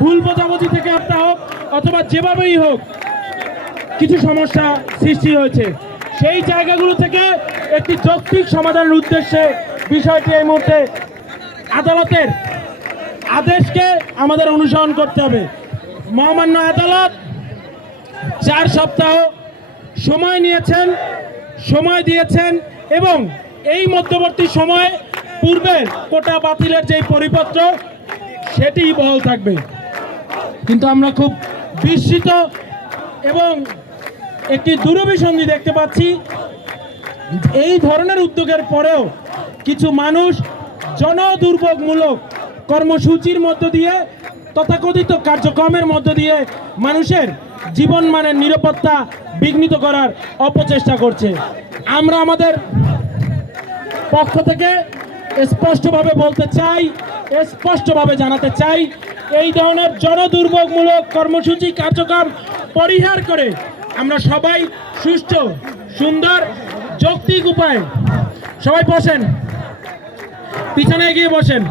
ভুল বোঝাবুঝি থেকে একটা হোক অথবা যেভাবেই হোক কিছু সমস্যা সৃষ্টি হয়েছে, সেই জায়গাগুলো থেকে একটি যৌক্তিক সমাধানের উদ্দেশ্যে বিষয়টি এই মুহূর্তে আদালতের আদেশকে আমাদের অনুসরণ করতে হবে। মহামান্য আদালত 4 সপ্তাহ সময় দিয়েছেন এবং এই মধ্যবর্তী সময়ে পূর্বের কোটা বাতিলের যে পরিপত্র সেটি বহাল থাকবে। কিন্তু আমরা খুব বিস্মিত এবং একটি দুরভিসন্ধি দেখতে পাচ্ছি, এই ধরনের উদ্যোগের পরেও কিছু মানুষ জনদুর্ভোগমূলক কর্মসূচির মধ্য দিয়ে তথাকথিত কার্যক্রমের মধ্য দিয়ে মানুষের জীবনমানের নিরাপত্তা বিঘ্নিত করার অপচেষ্টা করছে। আমরা আমাদের পক্ষ থেকে স্পষ্টভাবে বলতে চাই, স্পষ্টভাবে জানাতে চাই, এই ধরনের জনদুর্ভোগমূলক কর্মসূচি কার্যক্রম পরিহার করে আমরা সবাই সুষ্ঠু সুন্দর যৌক্তিক উপায়ে, সবাই বসেন, পিছনে এগিয়ে বসেন।